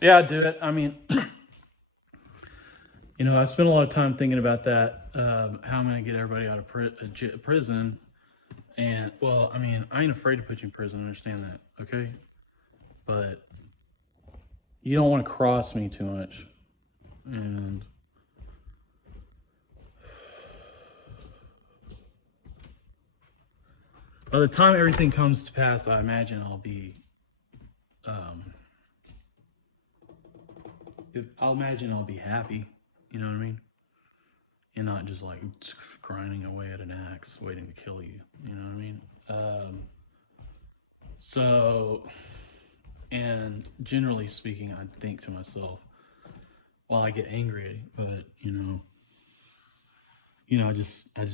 Yeah, I do it. I mean, I spent a lot of time thinking about that. How am I going to get everybody out of prison? And, well, I mean, I ain't afraid to put you in prison. I understand that, okay? But you don't want to cross me too much. And by the time everything comes to pass, I imagine um, I'll imagine I'll be happy. You know what I mean? And not just like grinding away at an axe, waiting to kill you. You know what I mean? So, and generally speaking, I think to myself, well, I get angry, but I just, what I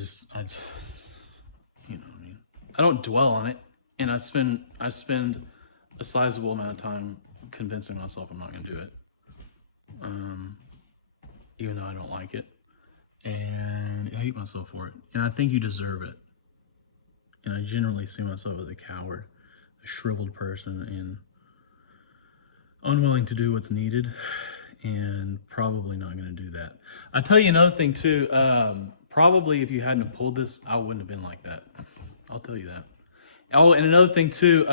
mean, I don't dwell on it, and I spend a sizable amount of time convincing myself I'm not going to do it, um, even though I don't like it, and I hate myself for it, and I think you deserve it, and I generally see myself as a coward, a shriveled person, and unwilling to do what's needed, and probably not going to do that. I'll tell you another thing too. Probably if you hadn't have pulled this, I wouldn't have been like that. I'll tell you that. Oh, and another thing too.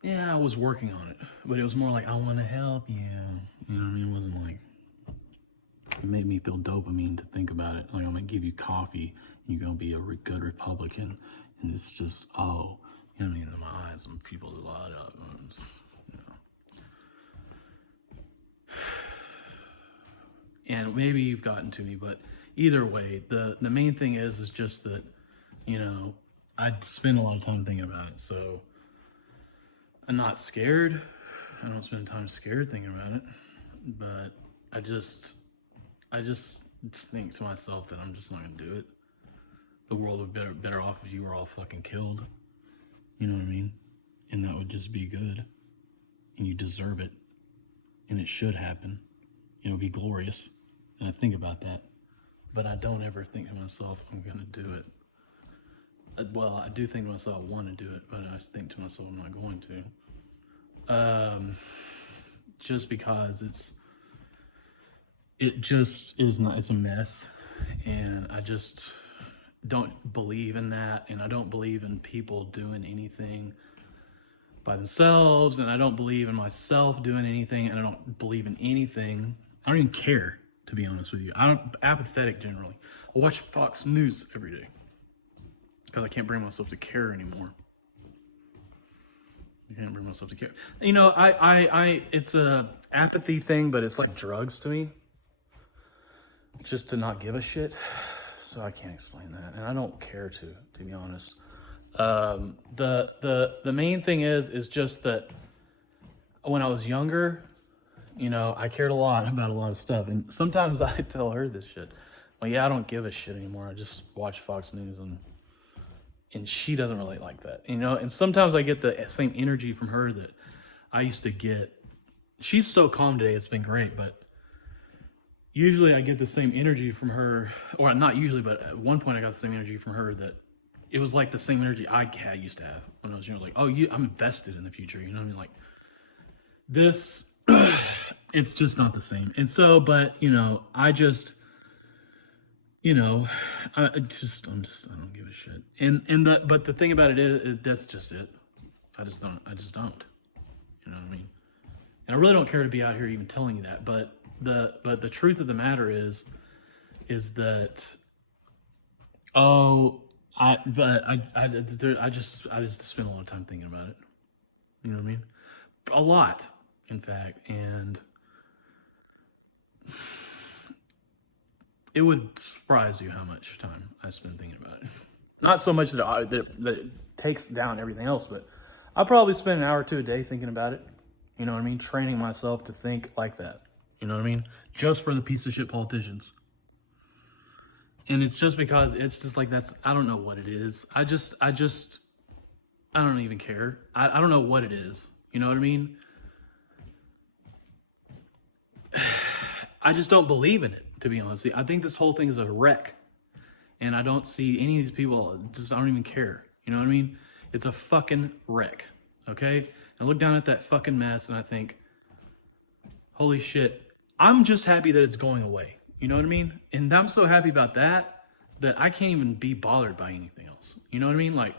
Yeah, I was working on it, but it was more like I want to help you. You know what I mean? It wasn't like it made me feel dopamine to think about it. Like I'm gonna give you coffee, and you're gonna be a good Republican, and it's just you know what I mean? In my eyes, some people a lot of. You know. And maybe you've gotten to me, but either way, the main thing is just that, I spend a lot of time thinking about it, so I'm not scared. I don't spend time scared thinking about it, but I just think to myself that I'm just not gonna do it. The world would be better off if you were all fucking killed. You know what I mean? And that would just be good. And you deserve it. And it should happen. It would be glorious. And I think about that. But I don't ever think to myself, I'm going to do it. Well, I do think to myself, I want to do it, but I think to myself, I'm not going to. Just because it just is not, it's a mess. And I just don't believe in that. And I don't believe in people doing anything by themselves. And I don't believe in myself doing anything. And I don't believe in anything. I don't even care, to be honest with you. I'm apathetic generally. I watch Fox News every day because I can't bring myself to care anymore. I can't bring myself to care. It's a apathy thing, but it's like drugs to me. Just to not give a shit. So I can't explain that, and I don't care to be honest. The main thing is just that when I was younger, I cared a lot about a lot of stuff, and sometimes I tell her this shit. Well, yeah, I don't give a shit anymore. I just watch Fox News, and she doesn't relate like that, And sometimes I get the same energy from her that I used to get. She's so calm today; it's been great, but usually I get the same energy from her, or not usually, but at one point I got the same energy from her that it was like the same energy I used to have when I was younger. Like, oh, I'm invested in the future. You know what I mean? Like this, it's just not the same. And so, but I just, I don't give a shit. But the thing about it is that's just it. I just don't. You know what I mean? And I really don't care to be out here even telling you that. But the truth of the matter is that I just spend a lot of time thinking about it. You know what I mean? A lot, in fact, and it would surprise you how much time I spend thinking about it. Not so much that it takes down everything else, but I probably spend an hour or two a day thinking about it. You know what I mean? Training myself to think like that. You know what I mean? Just for the piece of shit politicians. And it's just because it's just like I don't know what it is. I don't even care. I don't know what it is. You know what I mean? I just don't believe in it, to be honest. I think this whole thing is a wreck. And I don't see any of these people, I don't even care. You know what I mean? It's a fucking wreck. Okay? And I look down at that fucking mess and I think, holy shit, I'm just happy that it's going away. You know what I mean? And I'm so happy about that I can't even be bothered by anything else. You know what I mean? Like,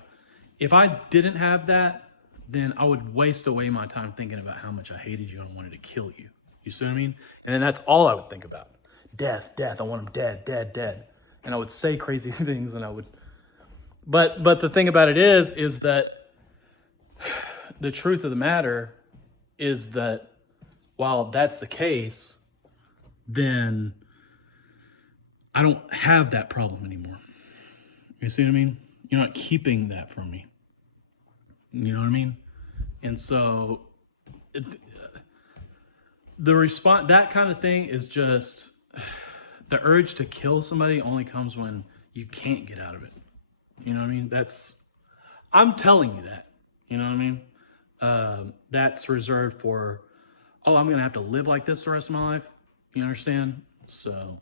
if I didn't have that, then I would waste away my time thinking about how much I hated you and I wanted to kill you. You see what I mean? And then that's all I would think about. Death, death, I want him dead, dead, dead. And I would say crazy things and I would... But the thing about it is that the truth of the matter is that while that's the case, then I don't have that problem anymore. You see what I mean? You're not keeping that from me. You know what I mean? And so the response, that kind of thing is just, the urge to kill somebody only comes when you can't get out of it. You know what I mean? I'm telling you that. You know what I mean? That's reserved for, oh, I'm going to have to live like this the rest of my life. You understand? So...